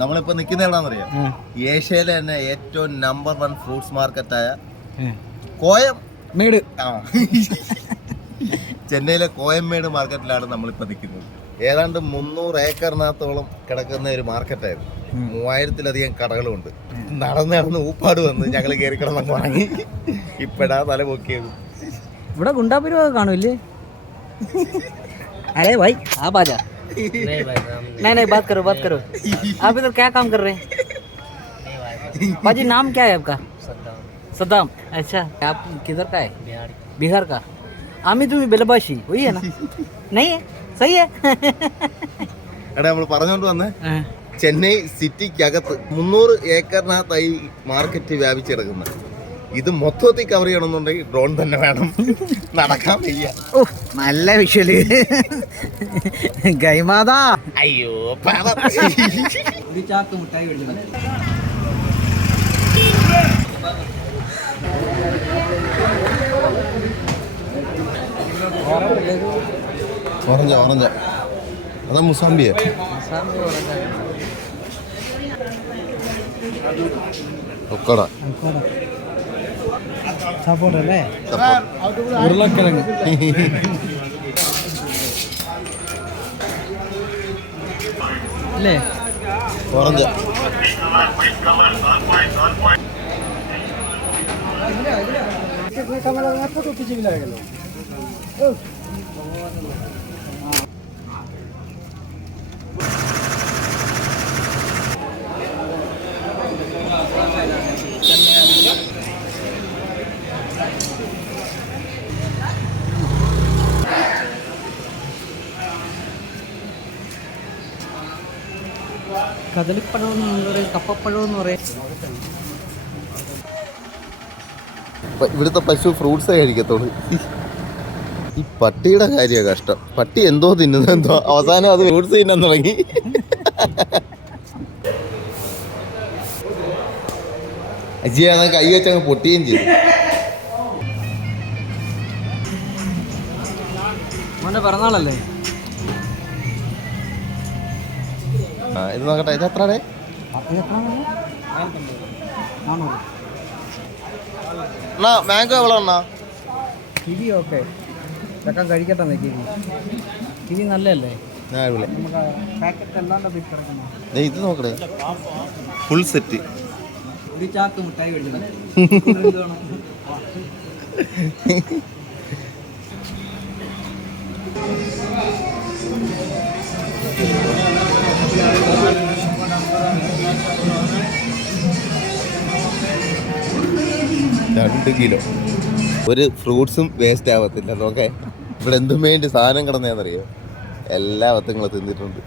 നമ്മളിപ്പോ നിൽക്കുന്ന എവിടാന്നറിയാം? ഏഷ്യയിലെ തന്നെ ഏറ്റവും നമ്പർ 1 ഫ്രൂട്ട്സ് മാർക്കറ്റായ കോയംമേട്. ചെന്നൈയിലെ കോയംമേട് മാർക്കറ്റിലാണ് നമ്മളിപ്പോ നിൽക്കുന്നത്. ഏതാണ്ട് 300 ഏക്കറിനകത്തോളം കിടക്കുന്ന ഒരു മാർക്കറ്റായിരുന്നു. 3000-ലധികം കടകളുണ്ട്. നടന്ന് ഊപ്പാട് വന്ന് ഞങ്ങൾ കയറി കിടന്നൊക്കെ വാങ്ങി. ഇപ്പഴാ തല പൊക്കിയത്. ഇവിടെ ഗുണ്ടാപരിവാ കാണൂല്ലേ? अरे भाई आप आजा। नहीं बात करो आप इधर क्या काम कर रहे हैं? बाजी नाम क्या है आपका? सद्दाम। अच्छा आप किधर का है? बिहार का। आमी तुम्हें बेलबाशी वही है ना? नहीं है सही है। എടാ നമ്മൾ പറഞ്ഞോണ്ട് വന്നേ, ചെന്നൈ സിറ്റിക്കകത്ത് 300 ഏക്കറിനകത്തായി മാർക്കറ്റ് വ്യാപിച്ചെടുക്കുന്നത്. ഇത് മൊത്തത്തിൽ കവർ ചെയ്യണമെന്നുണ്ടെങ്കിൽ ഡ്രോൺ തന്നെ വേണം. നടക്കാൻ വയ്യ. നല്ല വിഷ്വല്. ഗൈമാതാ. അയ്യോ ചാക്ക് മുട്ടായി ഓറഞ്ച അതാ മുസാമ്പിയ. ഒക്കടാ സപ്പോർട്ടല്ലേ? ഉരുളക്കിഴങ്ങ്. അല്ലേ? ഓറഞ്ച്. കദളിപ്പഴം എന്ന് പറയും, കപ്പപ്പഴം എന്ന് പറയും. ഇവിടുത്തെ പശു ഫ്രൂട്ട്സേ കഴിക്കത്തുള്ളൂ. ഈ പട്ടിയുടെ കാര്യമാണ് കഷ്ടം. പട്ടി എന്തോ തിന്നുന്നതെന്തോ, അവസാനം അത് ഫ്രൂട്ട്സ് തിന്നാൻ തുടങ്ങി. അജിയാണ് കൈ വെച്ചങ്ങ് പൊട്ടുകയും ചെയ്തു. മോൻ്റെ പിറന്നാളല്ലേ? ഇത് നോക്കട്ടെ, ഇത് എത്രടേ? മാംഗോ എവിടെ എണ്ണ? കിവി ഓക്കെ, ഇതൊക്കെ കഴിക്കട്ടെ. കിവി നല്ലതല്ലേ? ഇത് നോക്കട്ടെ, ഫുൾ സെറ്റ്. ഒരു ചാക്ക് മിഠായി മേടിക്കണം. $2 കിലോ. ഒരു ഫ്രൂട്ട്സും വേസ്റ്റ് ആവത്തില്ല. നോക്കേ, ഇവിടെ എന്തും വേണ്ടി സാധനം കിടന്നേന്നറിയോ? എല്ലാ വത്തങ്ങളും തിന്നിട്ടുണ്ട്.